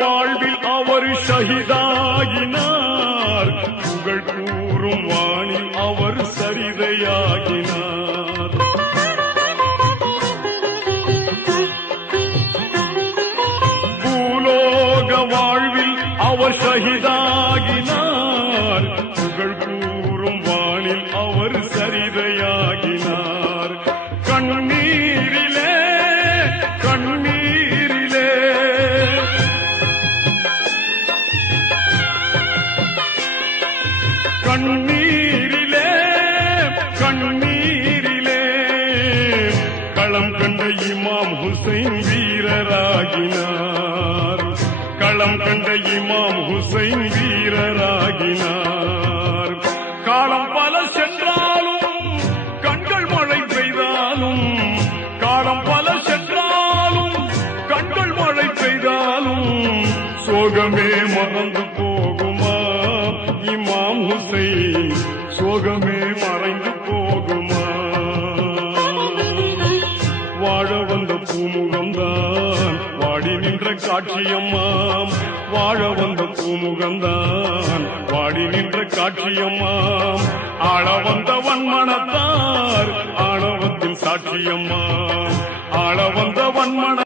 வாழ்வில் அவர் ஷஹீதாகினார். புகழ் கூறும் வானில் அவர் சரிதையாகினார். பூலோக வாழ்வில் அவர் ஷஹீதாகினார். புகழ் கூறும் வானில் அவர் சரிதையாகினார். கண்ணீரிலே கண்ணீரிலே கண்ணீரிலே கண்ணீரிலே களம் கண்ட இமாம் ஹுசைன் வீரராகினார். களம் கண்ட இமாம் ஹுசைன் வீரராகினார். காலம் பல சென்றாலும் கண்கள் மழை பெய்தாலும், காலம் பல சென்றாலும் கண்கள் மழை பெய்தாலும் சோகமே மறந்து போகுமா இமாம் ஹுசைன்? சோகமே மறைந்து போகுமா? வாழ வந்த பூமுகம்தான் வாடி நின்ற காட்சியம்மாம். வாழ வந்த பூமுகம்தான் வாடி நின்ற காட்சியம்மாம். ஆள வந்த வன்மனத்தார் ஆணவத்தின் சாட்சியம்மாம். ஆள வந்த வன்மன